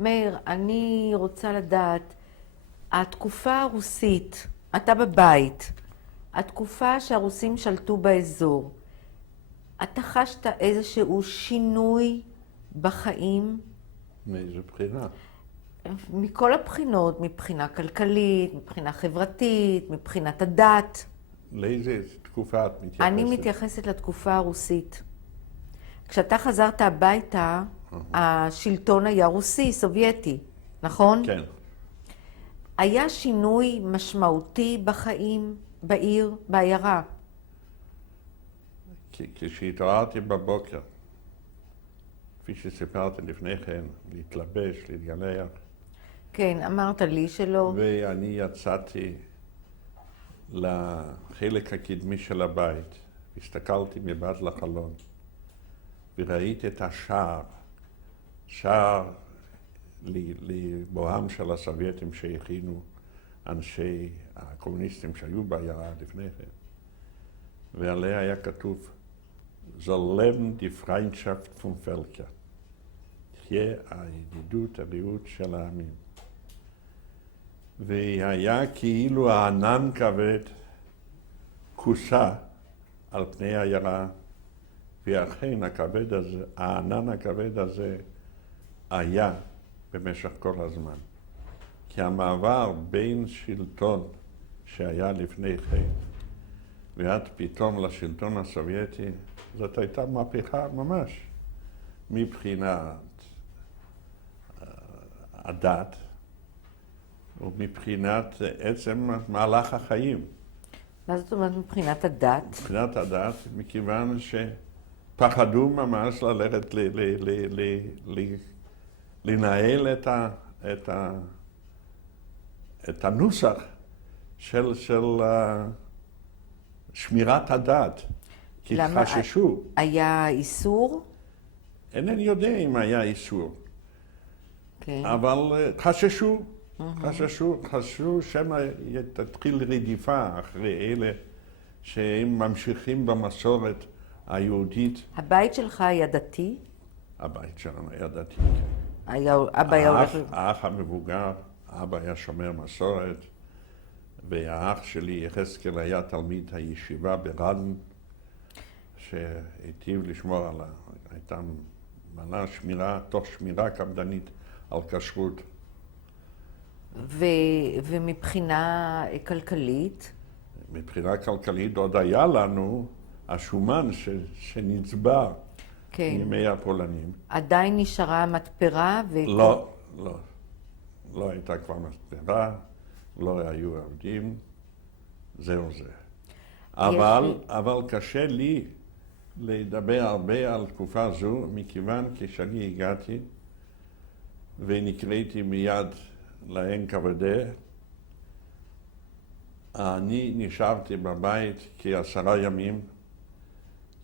מאיר, אני רוצה לדעת, התקופה הרוסית, אתה בבית, התקופה שהרוסים שלטו באזור, אתה חשת איזשהו שינוי בחיים? מאיזו בחינה? מכל הבחינות, מבחינה כלכלית, מבחינה חברתית, מבחינת הדת. לאיזה תקופה את מתייחסת? אני מתייחסת לתקופה הרוסית. כשאתה חזרת הביתה, השלטון היה רוסי, סובייטי, נכון? כן. היה שינוי משמעותי בחיים, בעיר, בעיירה. כשהתעוררתי בבוקר, כפי שסיפרתי לפני כן, להתלבש, להתגלח, כן, אמרת לי שלא. ואני יצאתי לחלק הקדמי של הבית, הסתכלתי מבעד לחלון, וראיתי את השער, שער לבואם של הסובייטים שהכינו אנשי הקומוניסטים שהיו בעיירה לפני כן, ועליה היה כתוב, soll leben die Freundschaft vom Völker. תחיה הידידות, הרעות של העמים. והיה כאילו הענן כבד כוסה על פני העיירה, ואכן הענן הכבד הזה היה במשך כל הזמן. כי המעבר בין שלטון שהיה לפני כן ועד פתאום לשלטון הסובייטי, זאת הייתה מהפכה ממש, מבחינת הדת ומבחינת עצם מהלך החיים. מה זאת אומרת מבחינת הדת? מבחינת הדת, מכיוון שפחדו ממש ללכת לנהל את הנוסח של שמירת הדת, כי חששו. היה איסור? אינני יודע אם היה איסור, כן. אבל חששו שמא תתחיל רדיפה אחרי אלה שהם ממשיכים במסורת היהודית. הבית שלך היה דתי? הבית שלנו היה דתי. אבא היה הולך... האח המבוגר, אבא היה שומר מסורת, והאח שלי, יחזקאל, היה תלמיד הישיבה ברדן, שהיטיב לשמור עליה. הייתה מנה שמירה, תוך שמירה קפדנית על כשרות. ומבחינה כלכלית? מבחינה כלכלית עוד היה לנו השומן שנצבר מימי הפולנים. עדיין נשארה מתפרה? לא הייתה כבר מתפרה, לא היו עובדים, זהו זה. אבל קשה לי לדבר הרבה על תקופה זו, מכיוון כשאני הגעתי ונקראתי מיד לעין כבדה, אני נשארתי בבית כ10 ימים,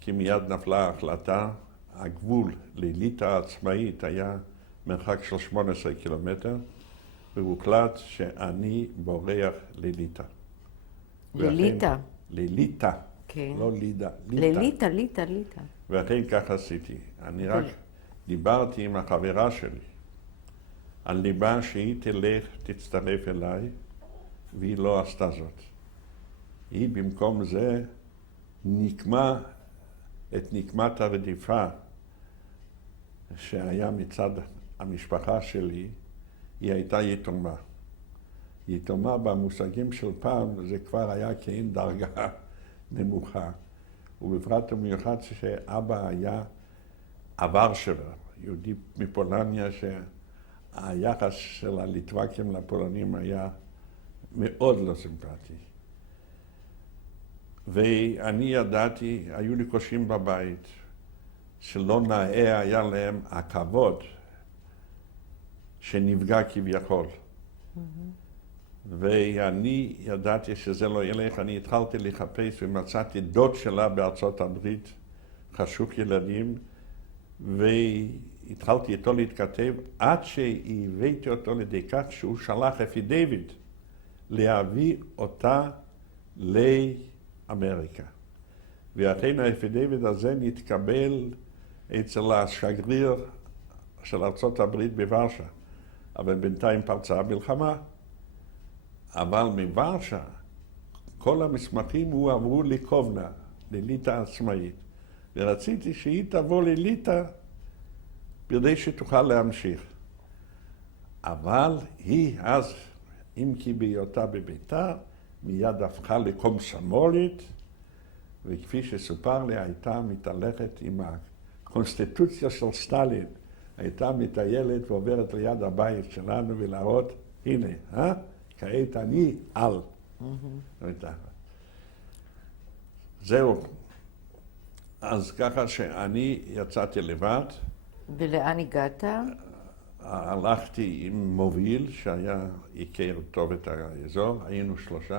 כי מיד נפלה ההחלטה. הגבול לליטא העצמאית היה מרחק של 18 קילומטר, והוחלט שאני בורח לליטא. לליטא? לליטא, כן. לא ליטא. לליטא. ואכן כך עשיתי. אני רק דיברתי עם החברה שלי על ליבה שהיא תצטרף אליי, והיא לא עשתה זאת. היא במקום זה נקמה את נקמת הרדיפה שהיה מצד המשפחה שלי, היא הייתה יתומה. יתומה במושגים של פעם זה כבר היה כאין דרגה נמוכה. ובפרט במיוחד שאבא היה עבר שלו, יהודי מפולניה, שהיחס של הליטווקים לפולנים היה מאוד לא סימפטי. ואני ידעתי, היו לי קושרים בבית, שלא נאה היה להם הכבוד שנפגע כביכול. ואני ידעתי שזה לא ילך, אני התחלתי לחפש ומצאתי דוד שלה בארצות הברית, חשוך ילדים, והתחלתי איתו להתכתב עד שהבאתי אותו לידי כך שהוא שלח אפי דיוויד להביא אותה לאמריקה. ואכן האפי דיוויד הזה נתקבל אצל השגריר של ארצות הברית בוורשה. אבל בינתיים פרצה המלחמה. אבל מוורשה, כל המסמכים הועברו לקובנה, לליטא עצמאית. ורציתי שהיא תבוא לליטא כדי שתוכל להמשיך. אבל היא אז, אם כי בהיותה בביתר, מיד הפכה לקומסומולית, וכפי שסופר לי, הייתה מתהלכת עם הקונסטיטוציה של סטלין. הייתה מטיילת ועוברת ליד הבית שלנו ולהראות, הנה, כעת אני על. זהו. אז ככה שאני יצאתי לבד. ולאן הגעת? הלכתי עם מוביל שהיה הכיר טוב את האזור, היינו 3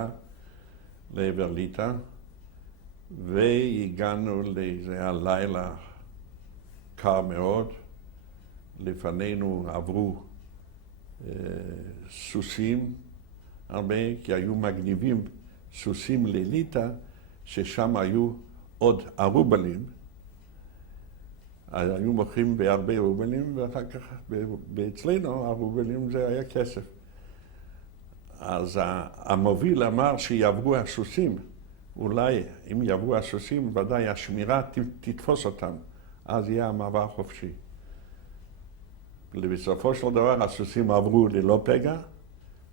לעבר ליטא, והגענו זה היה לילה קר מאוד, לפנינו עברו סוסים הרבה, כי היו מגניבים סוסים לליטא, ששם היו עוד הרובלים, היו מוכרים בהרבה רובלים, ואחר כך אצלנו הרובלים זה היה כסף. אז המוביל אמר שיעברו הסוסים, אולי אם יעברו הסוסים, ודאי השמירה תתפוס אותם, אז יהיה המעבר חופשי. ובסופו של דבר הסוסים עברו ללא פגע,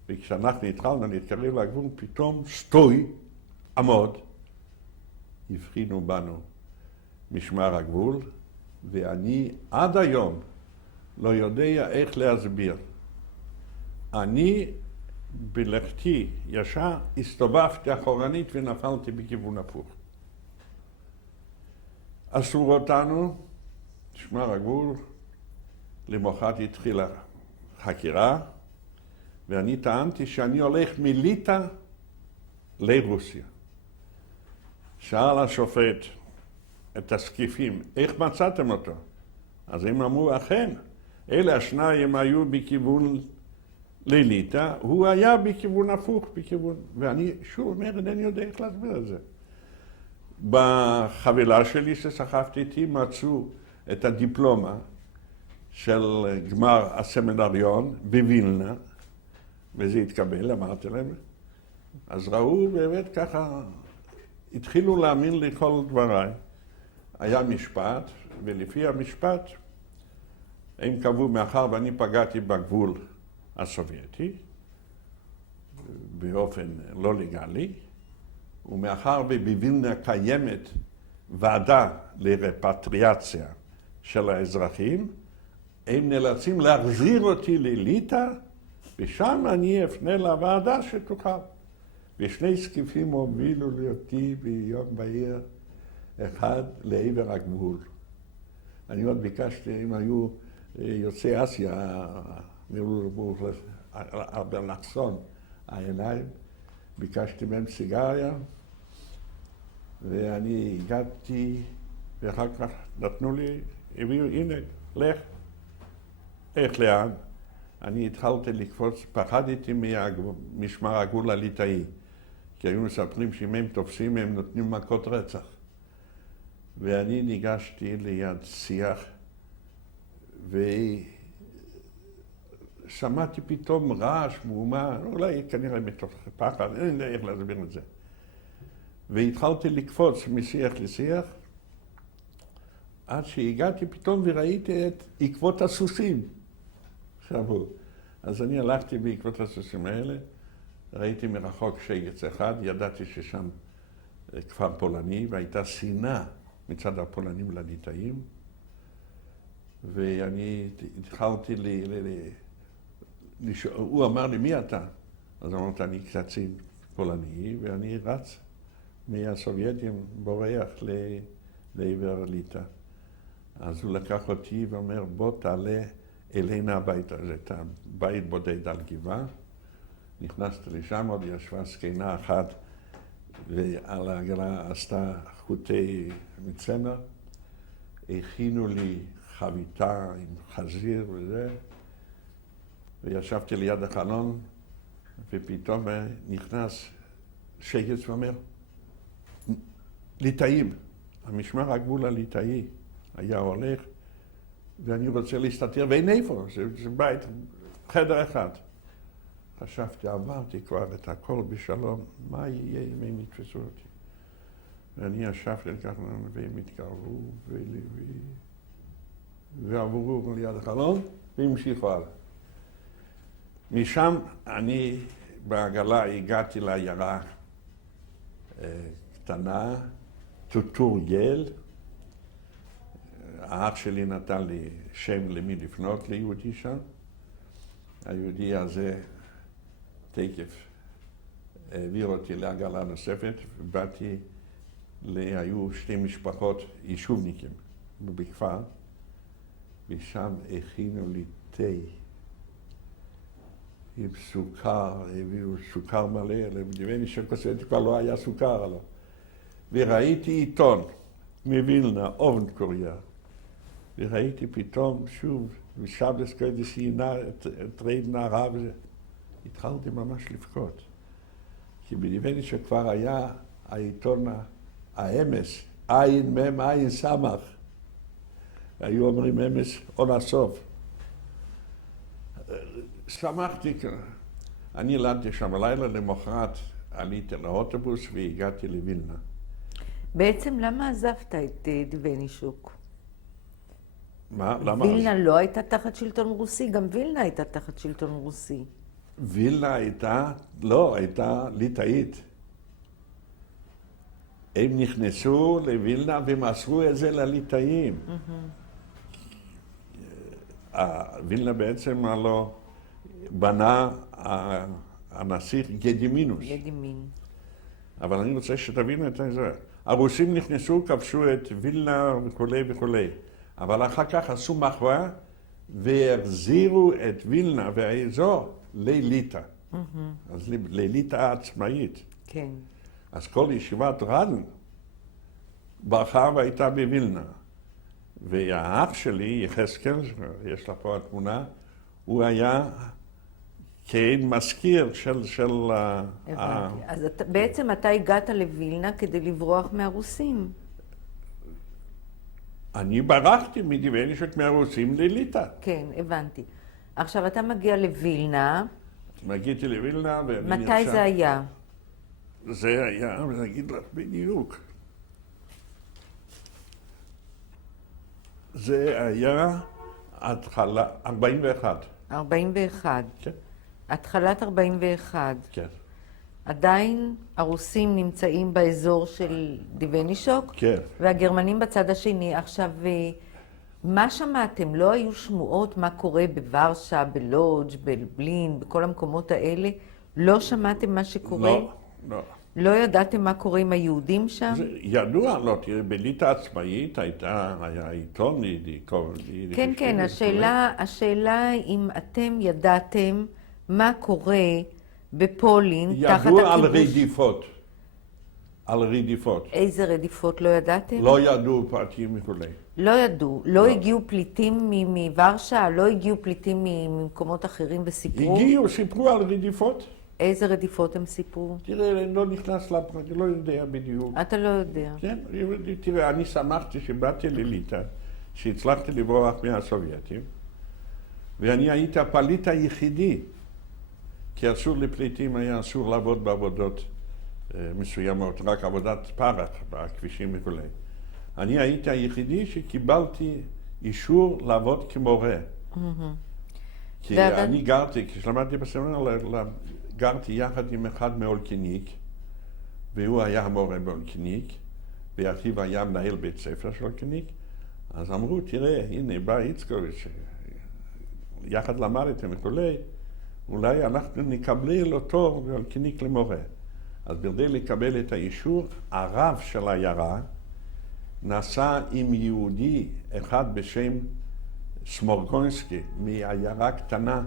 וכשאנחנו התחלנו להתקרב לגבול, פתאום סטוי, עמוד, הבחינו בנו משמר הגבול, ואני עד היום לא יודע איך להסביר. אני בלכתי ישר הסתובבתי אחורנית ונפלתי בכיוון הפוך. אסרו אותנו, משמר הגבול, למחרת התחילה חקירה, ואני טענתי שאני הולך מליטא לרוסיה. שאל השופט את הסקיפים, איך מצאתם אותו? אז הם אמרו, אכן, אלה השניים היו בכיוון לליטא, הוא היה בכיוון הפוך, ואני שוב אומר, אינני יודע איך להסביר את זה. בחבילה שלי שסחבתי איתי מצאו את הדיפלומה של גמר הסמינריון בווילנה, וזה התקבל, אמרתי להם. אז ראו באמת ככה, התחילו להאמין לי כל דבריי. היה משפט, ולפי המשפט הם קבעו, מאחר ואני פגעתי בגבול הסובייטי, באופן לא לגלי, ומאחר ובווילנה קיימת ועדה לרפטריאציה של האזרחים, הם נאלצים להחזיר אותי לליטא, ושם אני אפנה לוועדה שתוכל. ושני סקיפים הובילו אותי ביום בהיר אחד לעבר הגבול. אני עוד ביקשתי, אם היו יוצאי אסיה, באלכסון העיניים, ביקשתי מהם סיגריה, ואני הגעתי, ואחר כך נתנו לי, הביאו, הנה, לך. איך לאן? אני התחלתי לקפוץ, פחדתי ממשמר הגבול הליטאי, כי היו מספרים שאם הם תופסים, הם נותנים מכות רצח. ואני ניגשתי ליד שיח, ושמעתי פתאום רעש, מהומה, אולי כנראה מתוך פחד, אין לי איך להסביר את זה. והתחלתי לקפוץ משיח לשיח, עד שהגעתי פתאום וראיתי את עקבות הסוסים. עכשיו, אז אני הלכתי בעקבות הסוסים האלה, ראיתי מרחוק שייץ אחד, ידעתי ששם כפר פולני, והייתה שנאה מצד הפולנים לליטאים, ואני התחלתי הוא אמר לי, מי אתה? אז אמרתי, אני קצין פולני, ואני רץ מהסובייטים בורח לעבר ליטא. אז הוא לקח אותי ואומר, בוא תעלה אלינו הביתה, זה הייתה בית בודד על גבעה. נכנסתי לשם, עוד ישבה זקנה אחת, ועל העגלה עשתה חוטי מצמר. הכינו לי חביתה עם חזיר וזה, וישבתי ליד החלון, ופתאום נכנס שייץ ואומר, ליטאים, המשמר הגבול הליטאי היה הולך, ואני רוצה להסתתר, ואין איפה, זה בית חדר אחד. חשבתי, עברתי כבר את הכל בשלום, מה יהיה אם הם יתפסו אותי? ואני ישבתי על כך, והם התקרבו, ועברו ליד החלון, והמשיכו הלאה. משם אני בעגלה הגעתי לעיירה קטנה, טוטורגל. האח שלי נתן לי שם למי לפנות ליהודי שם. היהודי הזה תקף העביר אותי לעגלה נוספת, ובאתי, היו שתי משפחות יישובניקים בכפר, ושם הכינו לי תה עם סוכר, הביאו סוכר מלא, לבני שקוסט כבר לא היה סוכר עליו. וראיתי עיתון מווילנה, אובן קוריאה, וראיתי פתאום שוב, ושבס קודש טרייד נערה, והתחלתי ממש לבכות. כי בנבני שכבר היה העיתון האמס, עין מם עין סמך. היו אומרים אמס או לסוף. שמחתי, אני ילדתי שם הלילה, למחרת עליתי לאוטובוס והגעתי לווילנה. בעצם למה עזבת את דבנישוק? מה? למה? וילנה לא הייתה תחת שלטון רוסי, גם וילנה הייתה תחת שלטון רוסי. וילנה הייתה, לא, הייתה ליטאית. הם נכנסו לווילנה ומסרו את זה לליטאים. וילנה בעצם הלא בנה הנסיך גדימינוס. גדימין. אבל אני רוצה שתבינו את זה. הרוסים נכנסו, כבשו את וילנה וכולי וכולי. אבל אחר כך עשו מחווה והחזירו את וילנה והאזור לליטא. אז לליטא העצמאית. כן. אז כל ישיבת רדן ברחה והייתה בווילנה. והאח שלי, יחזקאל, יש לה פה התמונה, הוא היה כעין מזכיר של הבנתי. אז בעצם אתה הגעת לווילנה כדי לברוח מהרוסים. אני ברחתי מדבנישוק מהרוסים לליטא. כן, הבנתי. עכשיו אתה מגיע לווילנה. מגיתי לווילנה ואני מתי זה היה? זה היה, אני אגיד לך בדיוק. זה היה התחלה, 41. 41. כן. התחלת 41. כן. עדיין הרוסים נמצאים באזור של דבנישוק, כן. והגרמנים בצד השני. עכשיו, מה שמעתם? לא היו שמועות מה קורה בוורשה, בלודג', בלובלין, בכל המקומות האלה? לא שמעתם מה שקורה? לא, לא. לא ידעתם מה קורה עם היהודים שם? זה ידוע, לא, תראה, בליטא העצמאית היה עיתון כן, כן, השאלה אם אתם ידעתם מה קורה בפולין תחת הכיבוש. ידעו על רדיפות. על רדיפות. איזה רדיפות לא ידעתם? לא ידעו פרטים וכולי. לא ידעו. לא הגיעו פליטים מוורשה, לא הגיעו פליטים ממקומות אחרים וסיפרו? הגיעו, סיפרו על רדיפות. איזה רדיפות הם סיפרו? תראה, אני לא נכנס לפרט, אני לא יודע בדיוק. אתה לא יודע. כן, תראה, אני שמחתי שבאתי לליטא, שהצלחתי לברוח מהסובייטים, ואני הייתי הפליט היחידי, כי אסור לפליטים היה אסור לעבוד בעבודות מסוימות, רק עבודת פרח בכבישים וכולי. אני הייתי היחידי שקיבלתי אישור לעבוד כמורה. כי אני גרתי, כשלמדתי בסמינר, גרתי יחד עם אחד מאולקיניק, והוא היה המורה באולקיניק, ואחיו היה מנהל בית ספר של אולקיניק. אז אמרו, תראה, הנה, בא איצקוביץ', יחד למדתם וכולי, אולי אנחנו נקבל אותו באולקיניק למורה. אז בכדי לקבל את האישור, הרב של העיירה נסע עם יהודי אחד בשם סמורגונסקי, מעיירה קטנה,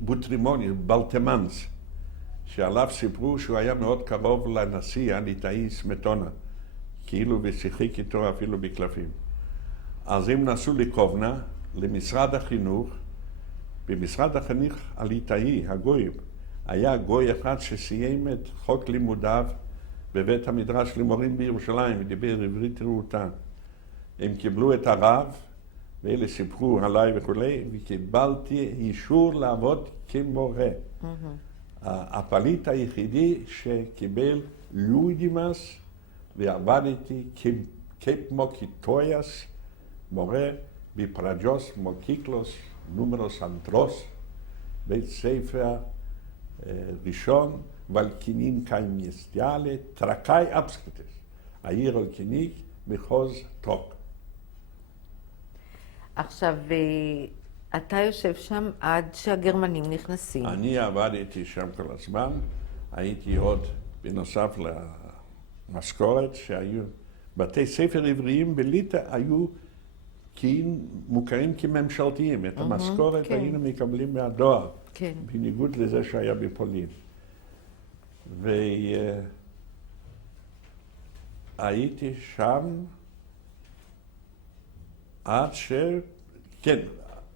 בוטרימוני, בלטמנס, שעליו סיפרו שהוא היה מאוד קרוב לנשיא הליטאי סמטונה, כאילו ושיחק איתו אפילו בקלפים. אז הם נסעו לקובנה, למשרד החינוך. במשרד החינוך הליטאי, הגויים, היה גוי אחד שסיים את חוק לימודיו בבית המדרש למורים בירושלים, ודיבר עברית רהוטה. הם קיבלו את הרב ואלה סיפרו עליי וכולי, וקיבלתי אישור לעבוד כמורה. הפליט היחידי שקיבל לוידימאס, ועבדתי כמו קיטויאס, מורה בפרג'וס מוקיקלוס נומרוס אנטרוס, בית ספר ראשון, ולקינים קיימיסטיאלה, טרקאי אבסקטס, העיר אלקיניק, מחוז טוק. עכשיו, אתה יושב שם עד שהגרמנים נכנסים. אני עבדתי שם כל הזמן, הייתי עוד, בנוסף למשכורת, שהיו בתי ספר עבריים בליטא היו מוכרים כממשלתיים. את המשכורת היינו מקבלים מהדואר, בניגוד לזה שהיה בפולין. והייתי שם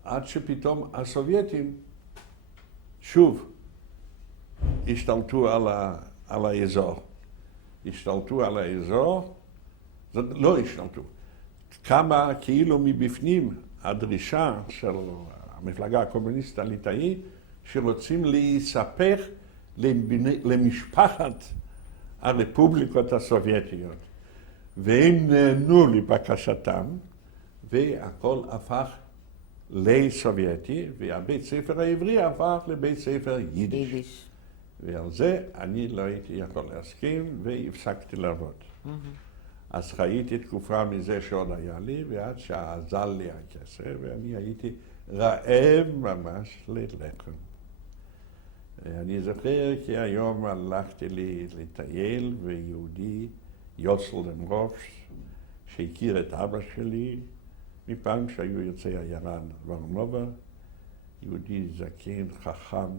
עד שפתאום הסובייטים שוב השתלטו על האזור. השתלטו על האזור, לא השתלטו. כמה כאילו מבפנים הדרישה של המפלגה הקומוניסטית הליטאית שרוצים להיספח למשפחת הרפובליקות הסובייטיות. והם נענו לבקשתם, והכל הפך לסובייטי, והבית ספר העברי הפך לבית ספר יידיש. ועל זה אני לא הייתי יכול להסכים, והפסקתי לעבוד. אז חייתי תקופה מזה שעוד היה לי, ועד שעזל לי הכסף, ואני הייתי רעב ממש ללחם. אני זוכר כי היום הלכתי לטייל, ויהודי, יוסל דמרופש, שהכיר את אבא שלי, מפעם שהיו יוצאי העיירה ורנובה, יהודי זקן, חכם,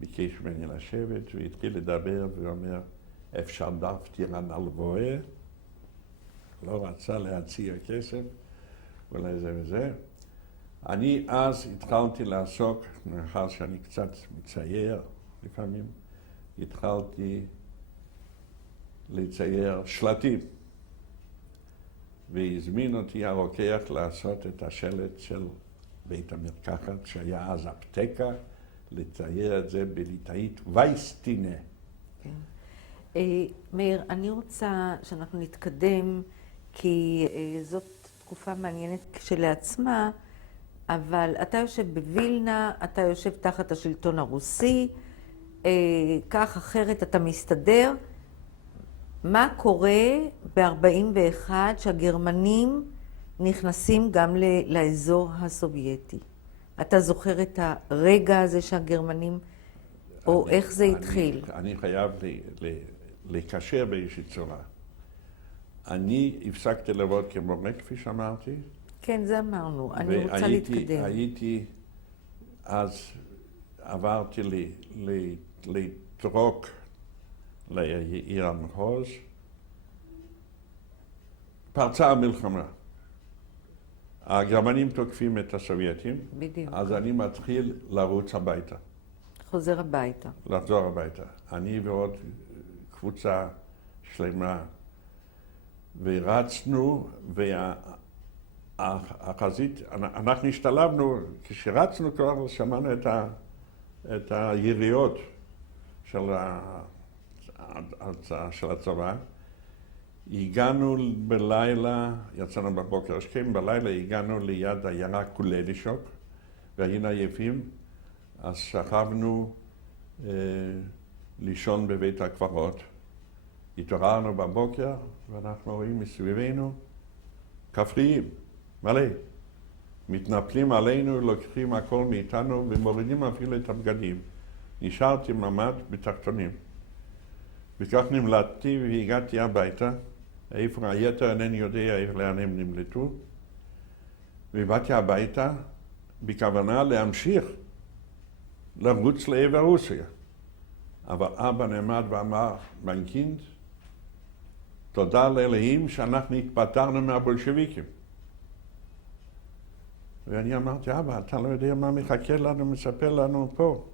ביקש ממני לשבת, והתחיל לדבר ואומר, אפשר דף טירן על בואה, לא רצה להציע כסף, אולי זה וזה. אני אז התחלתי לעסוק, מאחר שאני קצת מצייר לפעמים, התחלתי לצייר שלטים. והזמין אותי הרוקח לעשות את השלט של בית המרקחת, שהיה אז אפטקה, לצייר את זה בליטאית וייסטינה. מאיר, אני רוצה שאנחנו נתקדם, כי זאת תקופה מעניינת כשלעצמה, אבל אתה יושב בווילנה, אתה יושב תחת השלטון הרוסי, כך אחרת אתה מסתדר. מה קורה ב-41 שהגרמנים נכנסים גם לאזור הסובייטי? אתה זוכר את הרגע הזה שהגרמנים, או איך זה התחיל? אני חייב לקשר באיזושהי צורה. אני הפסקתי לעבוד כמורה, כפי שאמרתי. כן, זה אמרנו. אני רוצה להתקדם. אז עברתי לטרוק, לעיר המחוז. פרצה המלחמה. הגרמנים תוקפים את הסובייטים. בדיוק. אז אני מתחיל לרוץ הביתה. חוזר הביתה. לחזור הביתה. אני ועוד קבוצה שלמה. ורצנו, והחזית, אנחנו השתלבנו, כשרצנו כבר שמענו את היריות של הצבא. הגענו בלילה, יצאנו בבוקר השכם, בלילה הגענו ליד העיירה קולדישוק, והיינו עייפים, אז שכבנו לישון בבית הקברות. התעוררנו בבוקר, ואנחנו רואים מסביבנו כפריים, מלא. מתנפלים עלינו, לוקחים הכל מאיתנו, ומורידים אפילו את הבגדים. נשארתי ממ"ד בתחתונים. וכך נמלטתי והגעתי הביתה, איפה היתר אינני יודע לאן הם נמלטו. ובאתי הביתה בכוונה להמשיך לרוץ לעבר רוסיה. אבל אבא נעמד ואמר, מנקינד, תודה לאלוהים שאנחנו התפטרנו מהבולשביקים. ואני אמרתי, אבא, אתה לא יודע מה מחכה לנו, מספר לנו פה.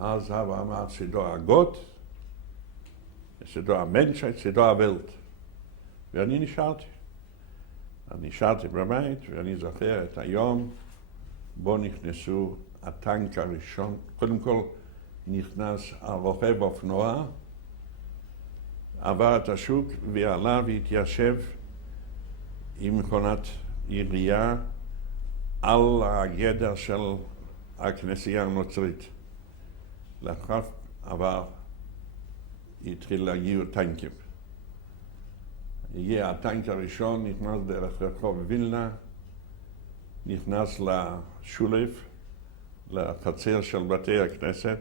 אז אבא אמר, סידור הגות, סידור המנשת, סידור הוולט. ואני נשארתי. אני נשארתי בבית, ואני זוכר את היום בו נכנסו הטנק הראשון. קודם כל נכנס הרוכב אופנוע, עבר את השוק ועלה והתיישב עם מכונת ירייה על הגדר של הכנסייה הנוצרית. לאחר התחיל להגיע טנקים. הגיע הטנק הראשון, נכנס דרך רחוב וילנה, נכנס לשולף, לחצר של בתי הכנסת,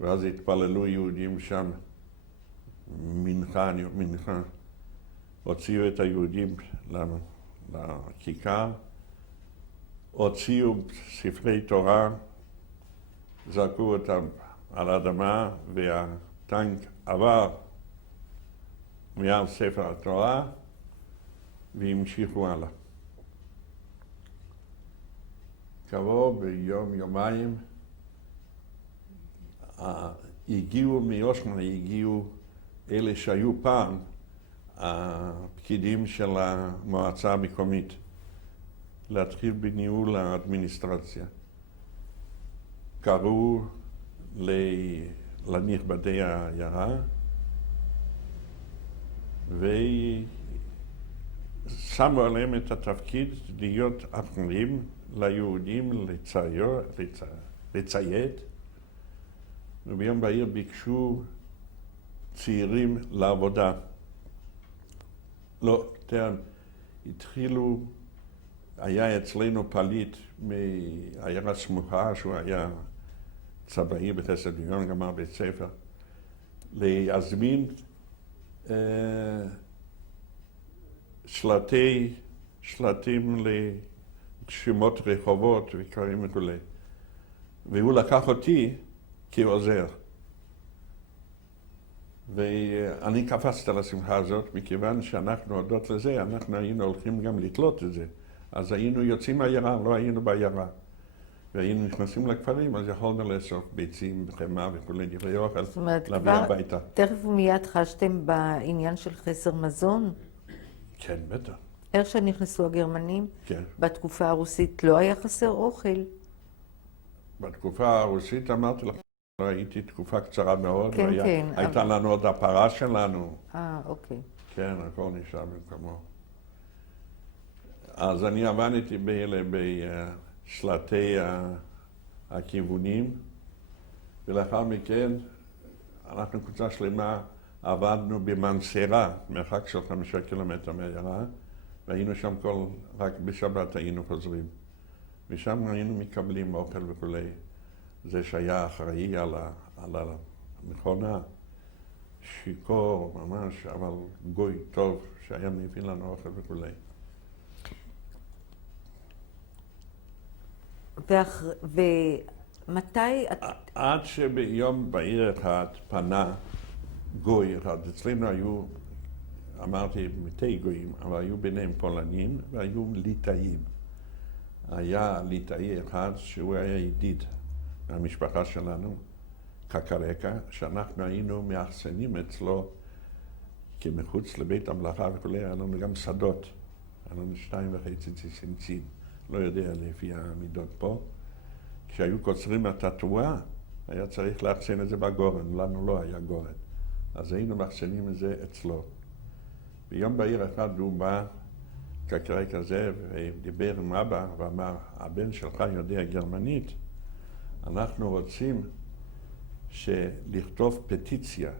ואז התפללו יהודים שם מנחה, הוציאו את היהודים לכיכר, הוציאו ספרי תורה, זרקו אותם על האדמה, והטנק עבר מעל ספר התורה והמשיכו הלאה. כעבור ביום-יומיים הגיעו מיושנה, הגיעו אלה שהיו פעם הפקידים של המועצה המקומית להתחיל בניהול האדמיניסטרציה. קראו לנכבדי העיירה ושמו עליהם את התפקיד להיות אחרים ליהודים לציית, וביום בהיר ביקשו צעירים לעבודה. לא, טרם, התחילו, היה אצלנו פליט מעיירה סמוכה, שהוא היה צבאי בחסד עליון, גמר בית ספר, להזמין שלטים לשמות רחובות וקרעים וכו'. והוא לקח אותי כעוזר. ואני קפצתי על השמחה הזאת, מכיוון שאנחנו הודות לזה, אנחנו היינו הולכים גם לתלות את זה. אז היינו יוצאים מהעיירה, לא היינו בעיירה. והיינו נכנסים לכפרים, אז יכולנו לאסוף ביצים, חמה וכולי דברי אוכל, להביא הביתה. תכף ומיד חשתם בעניין של חסר מזון? כן, בטח. איך שנכנסו הגרמנים? כן. בתקופה הרוסית לא היה חסר אוכל? בתקופה הרוסית אמרתי לך, הייתי תקופה קצרה מאוד. כן, כן. הייתה לנו עוד הפרה שלנו. אוקיי. כן, הכל נשאר במקומו. אז אני עבדתי בשלטי הכיוונים, ולאחר מכן אנחנו קבוצה שלמה עבדנו במנסרה, מרחק של 5 קילומטר מהעיירה, והיינו שם רק בשבת היינו חוזרים. ושם היינו מקבלים אוכל וכולי. זה שהיה אחראי על המכונה, שיכור ממש, אבל גוי טוב שהיה מביא לנו אוכל וכולי. ומתי... עד שביום בהיר אחד פנה גוי אחד. אצלנו היו, אמרתי, מתי גויים, אבל היו ביניהם פולנים והיו ליטאים. היה ליטאי אחד שהוא היה ידיד מהמשפחה שלנו, קקרקה, שאנחנו היינו מאחסנים אצלו כמחוץ לבית המלאכה וכולי, היה לנו גם שדות. היה לנו 2.5 סנטים, לא יודע לפי המידות פה. כשהיו קוצרים את התבואה, היה צריך לאחסן את זה בגורן, לנו לא היה גורן. אז היינו מאחסנים את זה אצלו. ביום בהיר אחד הוא בא, קקרק הזה, ודיבר עם אבא ואמר, הבן שלך יודע גרמנית, אנחנו רוצים לכתוב פטיציה,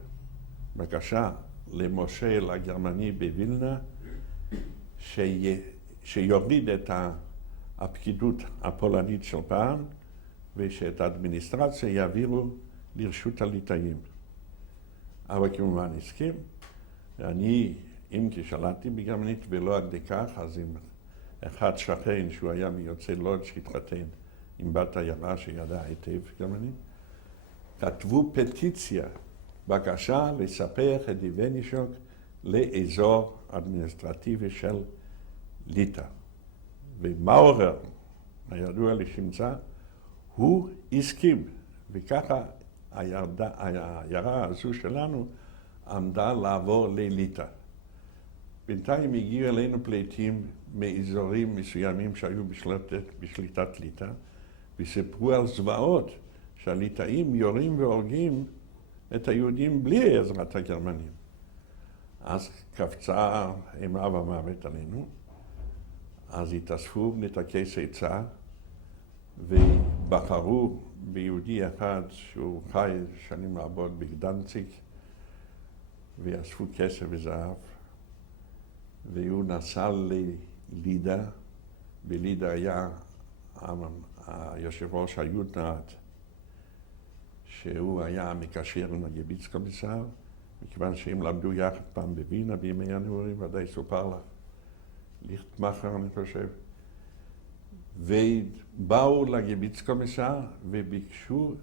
בקשה למושל הגרמני בווילנה, שיוריד את הפקידות הפולנית של פעם, ושאת האדמיניסטרציה יעבירו לרשות הליטאים. אבל כמובן הסכים, ואני, אם כי שלטתי בגרמנית ולא עד כך, אז עם אחד שכן שהוא היה מיוצאי לודז' שהתחתן עם בת עיירה שידעה היטב גרמנית, כתבו פטיציה, בקשה לספח את דיוונישוק לאזור אדמיניסטרטיבי של ליטא. ומאורר, הידוע לשמצה, הוא הסכים, וככה העיירה הזו שלנו עמדה לעבור לליטא. בינתיים הגיעו אלינו פליטים מאזורים מסוימים שהיו בשליטת ליטא, וסיפרו על זוועות שהליטאים יורים והורגים את היהודים בלי עזרת הגרמנים. אז קפצה אימה ומוות עלינו, אז התאספו נתקי סיצה ובחרו ביהודי אחד שהוא חי שנים רבות בגדנציק, ואספו כסף וזהב, והוא נסע ללידה, בלידה היה היושב ראש היודנראט, שהוא היה המקשר עם הגביצקומיסר, מכיוון שהם למדו יחד פעם בווינה בימי הנעורים, ודאי סופר לך, ליכטמאכר אני חושב, ובאו לגביצקומיסר וביקשו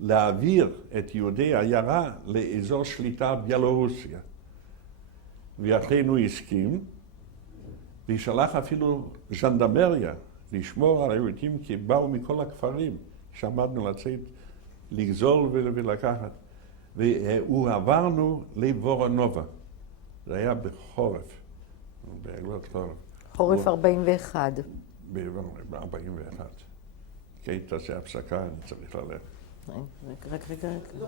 להעביר את יהודי העיירה לאזור שליטה ביילורוסיה. ואכן הוא הסכים, וישלח אפילו ז'נדרמריה לשמור על היהודים, כי באו מכל הכפרים שעמדנו לצאת, לגזול ולקחת. והוא עברנו לבורונובה. זה היה בחורף, בעגלות חורף. חורף 41. ב-41. כן, תעשה הפסקה, אני צריך ללכת. רגע.